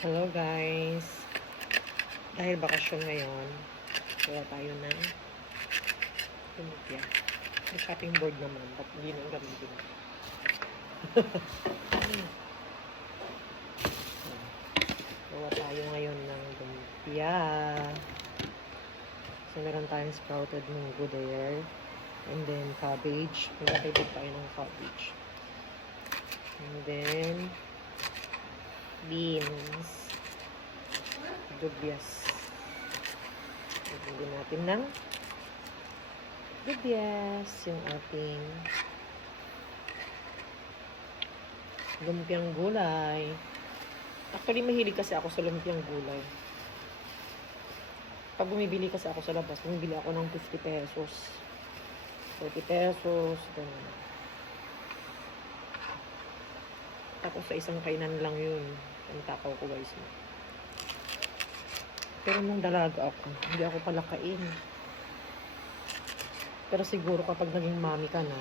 Hello guys. Dahil bakasyon ngayon, kaya tayo ng lumpia. May shopping board naman, ba't hindi nang gamitin? Gawa tayo ngayon ng lumpia. So, meron tayong sprouted munggo there. And then, cabbage. Nilagay din tayo ng cabbage. And then, beans. Dubyas. Lagyan natin ng dubyas. Yung ating lumpiang gulay. Actually, mahilig kasi ako sa lumpiang gulay. Pag bumibili kasi ako sa labas, bumibili ako ng 50 pesos. 40 pesos. Ganun. Tapos sa isang kainan lang yun. Ang takaw ko guys. Pero nung dalaga ako, hindi ako palakain. Pero siguro kapag naging mami ka na,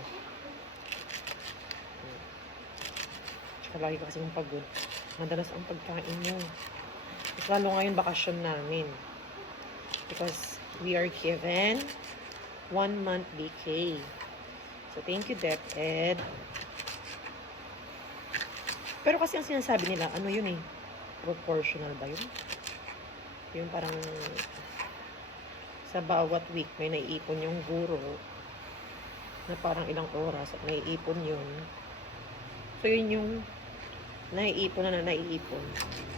tsaka lagi ka kasing pagod, madalas ang pagkain mo. Mas lalo ngayon bakasyon namin. Because we are given 1 month vacay. So thank you, DepEd. Pero kasi ang sinasabi nila, ano yun eh, proportional ba yun? Yung parang sa bawat week may naiipon yung guro na parang ilang oras at naiipon yun. So yun yung naiipon na naiipon.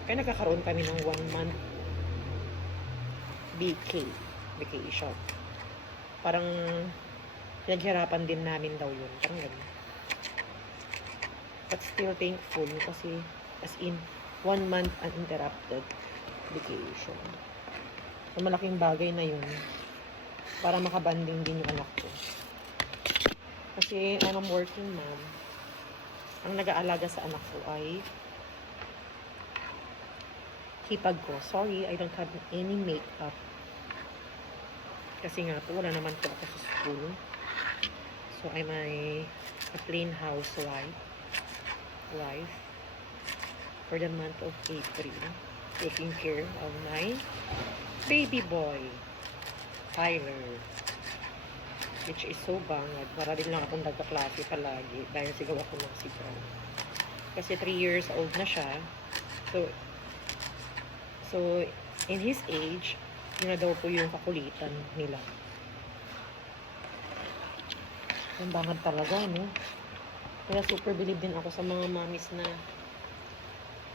Kaya nagkakaroon kami ng 1 month vacation. Parang pinaghirapan din namin daw yun. Parang gano'n. But still thankful kasi as in 1 month uninterrupted vacation. So, malaking bagay na yun para makabanding din yung anak ko. Kasi I'm a working mom. Ang nag-aalaga sa anak ko ay hipag ko. Sorry, I don't have any makeup. Kasi nga po, wala naman po ako sa school. So, I'm a plain housewife for the month of April. Taking care of my baby boy, Tyler. Which is so bangad. Para din lang akong nagkaklase palagi dahil sigaw ako ng sigaw. Kasi 3 years old na siya. So in his age, yun na daw po yung kakulitan nila. Ang bangad talaga, no? Kaya super believe din ako sa mga mamis na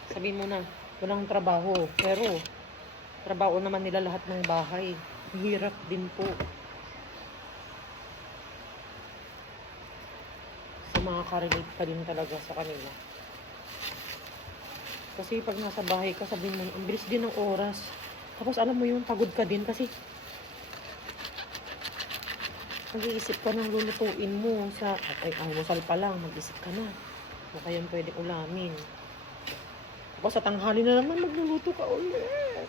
sabihin mo na, walang trabaho. Pero, trabaho naman nila lahat ng bahay. Hirap din po. So, makaka-relate ka din talaga sa kanila. Kasi pag nasa bahay ka, sabihin mo, ang bilis din ng oras. Tapos alam mo yung pagod ka din kasi mag-iisip ka ng lulutuin mo sa, ay, almusal pa lang, mag-isip ka na. O kaya pwede ulamin. Tapos sa tanghali na naman, magluluto ka ulit.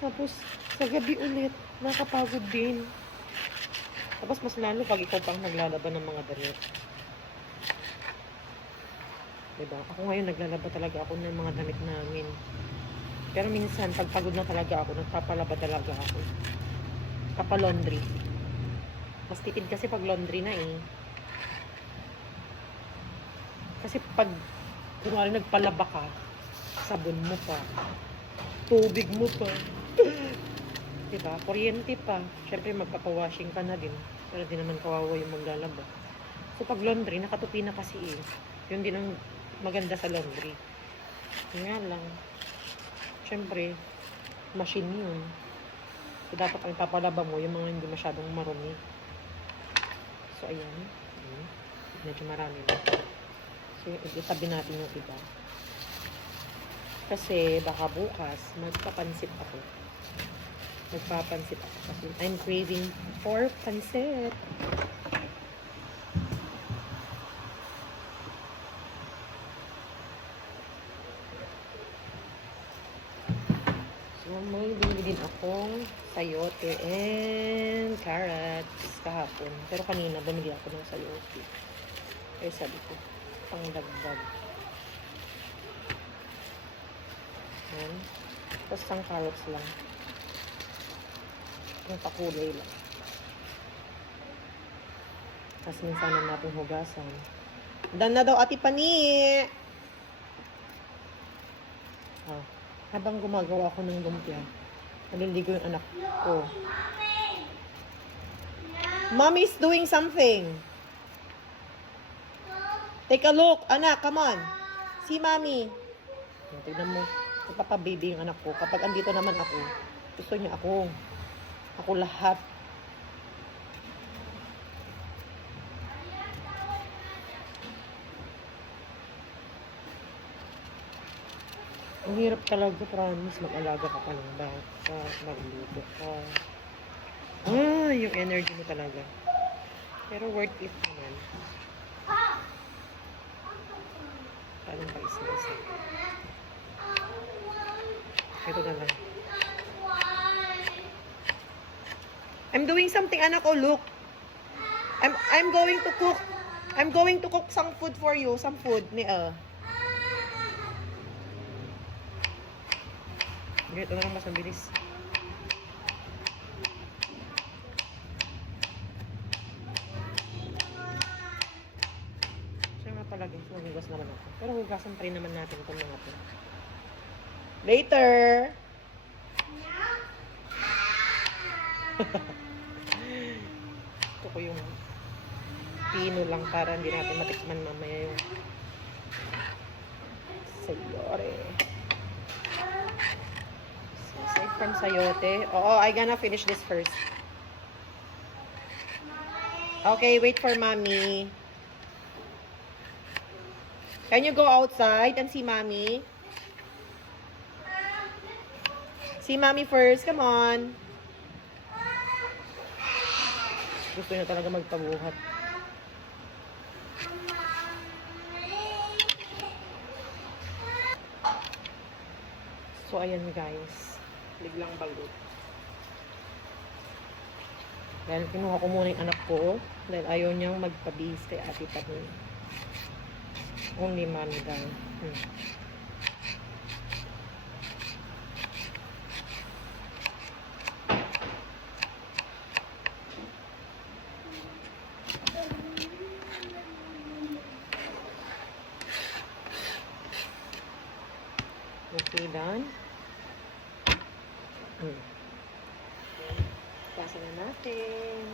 Tapos sa gabi ulit, nakapagod din. Tapos mas lalo pag ikaw pang naglalaban ng mga damit. Diba? Ako ngayon naglalaba talaga ako ng mga damit namin. Pero minsan, pag pagod na talaga ako, nagpapalaba talaga ako. Kapalaundry. Mas tipid kasi pag laundry na eh. Kasi pag kunwari nagpalaba ka, sabon mo pa, tubig mo pa, diba? Kuryente pa. Syempre magpapawashing ka na din. Pero di naman kawawa yung maglalaba. So pag laundry, nakatupi na kasi eh. Yun din ang maganda sa laundry. Nga lang. Syempre, machine yun. So dapat ang papalaba mo yung mga hindi masyadong marumi. So ayan. Medyo marami na. So itabi natin yung iba. Kasi baka bukas magpapansit ako. Kasi I'm craving for pansit. So may binili din akong sayote and carrots kahapon. Pero kanina bumili ako ng sayote. Kaya sabi ko, pang dagdag. Tapos isang carrots lang. Yung pakulay lang. Tapos minsan na natin hugasan. Done na daw, Ate Pani! Oh. Habang gumagawa ko ng lumpia, naliligo yung anak ko. Mommy's doing something. Take a look. Anak, come on. See mommy. Tignan mo. Nagpapababy yung anak ko. Kapag andito naman ako, gusto niya ako. Ako lahat. Ang hirap talaga, promise. Mag-alaga ka pa ng bata. Magluto ka. Yung energy mo talaga. Pero worth it naman. Parang pa-isa-isa. Ito na lang. I'm doing something, anak ko. Look. I'm going to cook. I'm going to cook some food for you. Some food. Ito na lang mas mabilis. Siya nga pala guys, maghugas naman ako. Pero hugasan pa rin naman natin itong mga ito. Later! Ito ko yung pino lang para hindi natin matikman mamaya yung sayore. Aside from sayote. Oo, I gonna finish this first. Okay, wait for mommy. Can you go outside and see mommy? See mommy first. Come on. Gusto niya talaga magpabuhat. So, ayan guys. Biglang balut. Dahil kinuha ko muna yung anak ko. Dahil ayaw niyang magpabihis kay Ate Pani. Only mommy daw. Okay, done. Pasa na natin.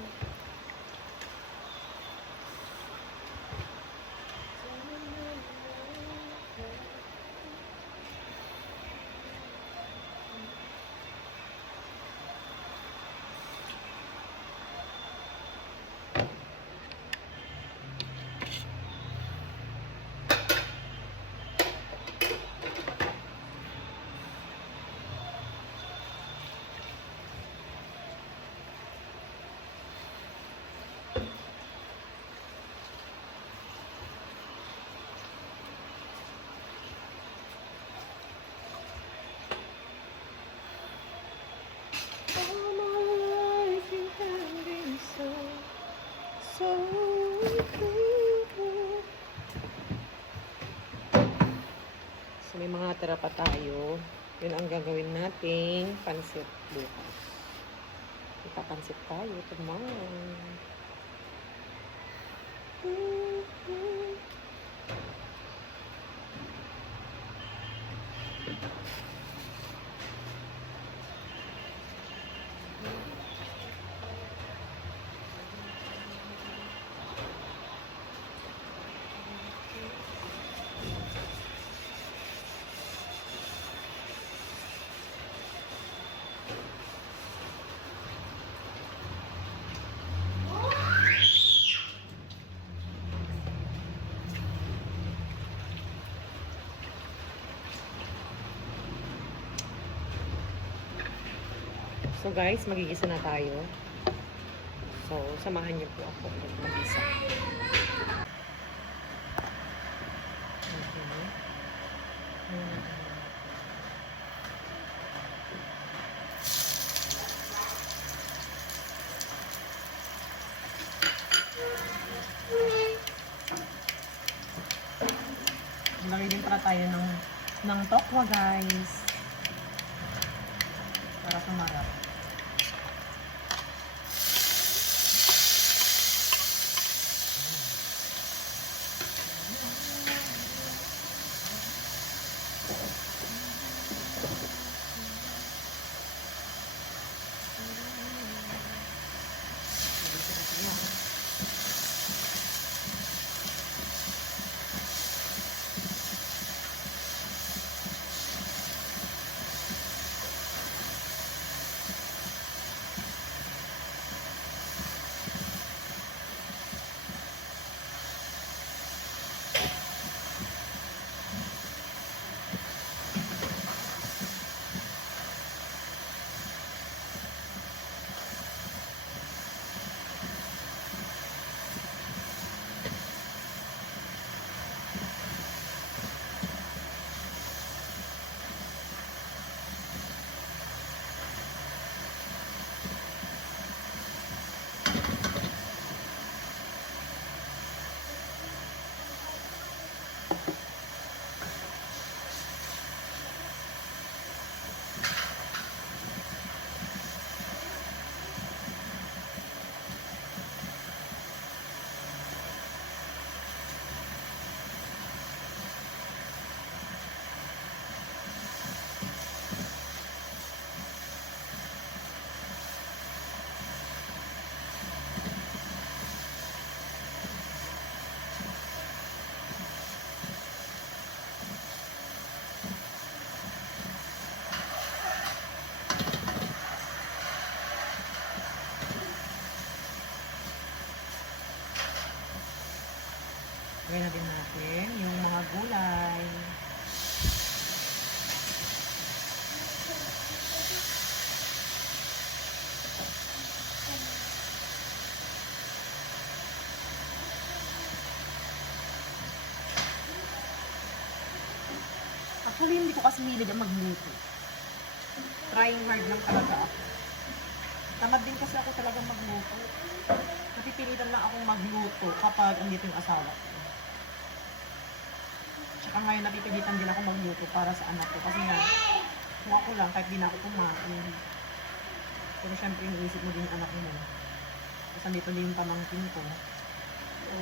So, may mga tira pa tayo. Yun ang gagawin nating pansit bukas. Ipapansit tayo tomorrow. So guys, magigisa na tayo. So, samahan niyo po ako mag-isa. Lagay din pala tayo ng tokwa guys. Para sumarap. Gawin na din natin yung mga gulay. Actually, hindi ko kasi hilig ang magluto. Trying hard lang talaga ako. Tamad din kasi ako talagang magluto. Napipilitan lang akong magluto kapag andito yung asawa ko. Tsaka ngayon napipilitan din ako magluto para sa anak ko. Kasi nga, kung ako lang, kahit di na ako kumain. Pero syempre, iniisip mo din yung anak mo. Kasi andito din yung pamangkin ko. So,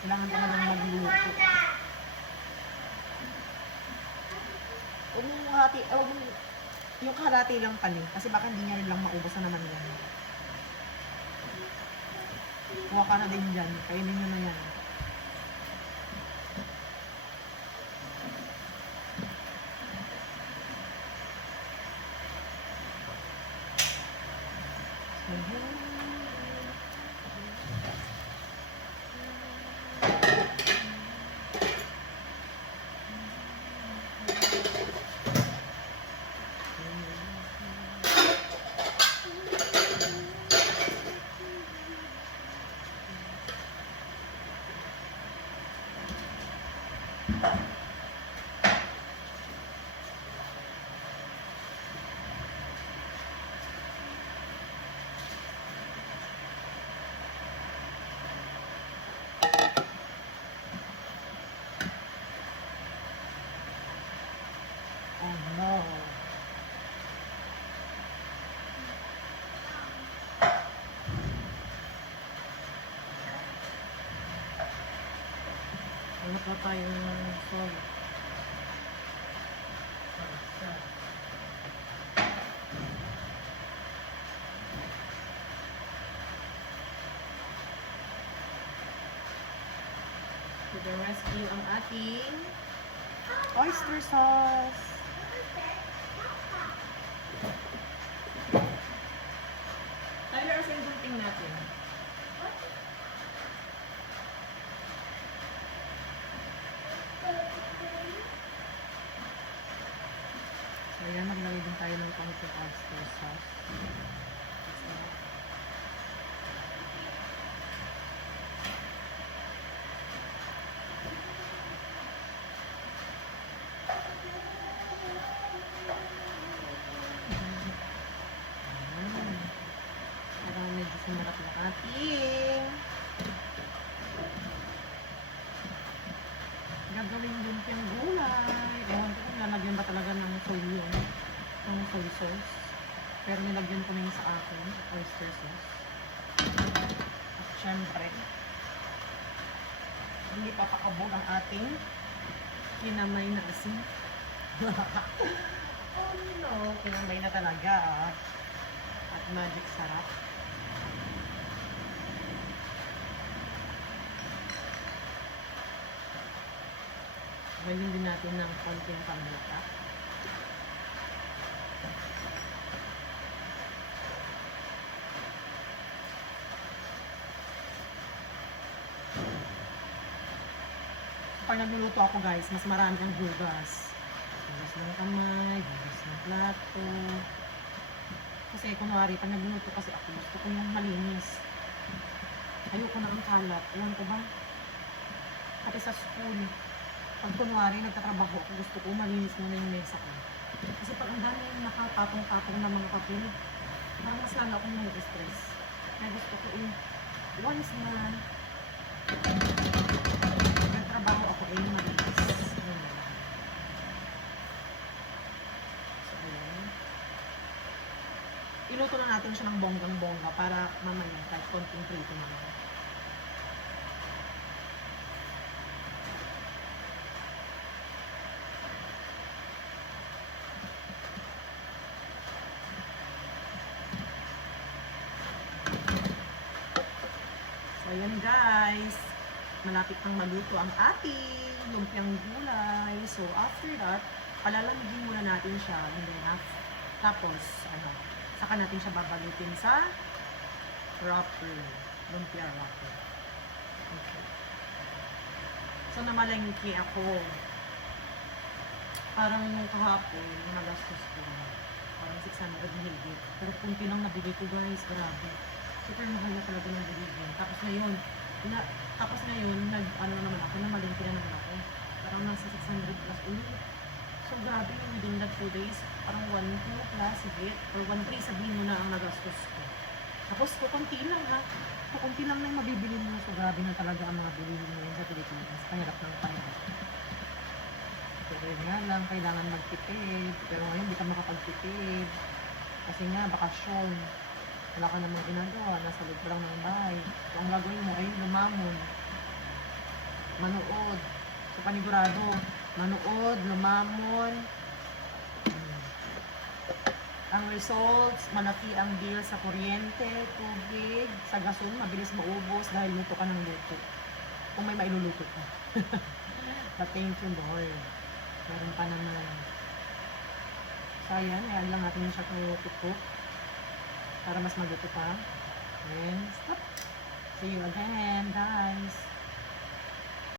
kailangan ko na lang magluto. Huwag mong hati, yung kalahati lang kanin. Kasi baka hindi niya rin lang maubos na naman yan. Kuha ka na din dyan. Kainin nyo na yan. Oh no. Ano pa tayong salt? To the rescue ang ating oyster sauce. Tyler, asa yung gunting natin? So, ayan, maglagay din tayo ng konting oyster sauce. Para medyo sumarap na ating gagawin lumpiang gulay. Ewan ko kung lalagyan ba talaga ng soy yun. Ng soy Kinamay na asin. Oh no, kinamay na talaga ah. At magic sarap. Galing din natin ng konting paminta. Pag nagluluto ako guys, mas marami ang hugas. Hugas ng kamay, hugas ng plato. Kasi kunwari, pag nagluluto kasi ako, gusto ko yung malinis. Ayoko na ang kalat. Ewan ko ba? Pati sa school, pag kunwari nagtatrabaho ako, gusto ko malinis muna yung mesa ko. Kasi pag ang dami yung nakapatong-patong na mga papel, parang mas lalo akong nag-stress. Kaya gusto ko once na nagtrabaho ako malinis. So, ayan. Iluto na natin siya ng bonggang-bongga para mamaya kahit konting prito naman. Ayan guys, malapit nang maluto ang ating lumpiang gulay. So after that, palalamigin muna natin siya. And then tapos, saka natin siya babalutin sa wrapper, lumpia wrapper. Okay. So namalengke ako. Parang nung kahapon, nagastos ko. Parang 600 higit. Pero kunti lang nabigay ko guys, grabe. Super mahal na talaga ng bilihin. Tapos ngayon, naman ako, namalingki na naman ako. Parang nasa 600 plus ulit. So grabe yung within that 2 days, parang 1,2 plus higit, or 1,3 sabihin mo na ang nagastos ko. Tapos kukunti lang ha. Kukunti lang na yung mabibili mo. So grabe na talaga ang mga bilihin ngayon sa Pilipinas. Pahirap ng pahirap. Pero yun nga lang, kailangan magtipid. Pero ngayon, hindi ka makapagtipid. Kasi nga, bakasyon. Wala ka namang ginagawa, nasa loob lang ng bahay. So, ang gagawin mo ay lumamon. Manood. So, panigurado. Manood, lumamon. Ang results, malaki ang bill sa kuryente, tubig, sa gason, mabilis maubos dahil luto ka ng luto. Kung may mailuluto ka. But thank you, Lord. Meron pa naman. So, ayan, ayan lang natin siya to para mas maluto pa. And stop. See you again, guys.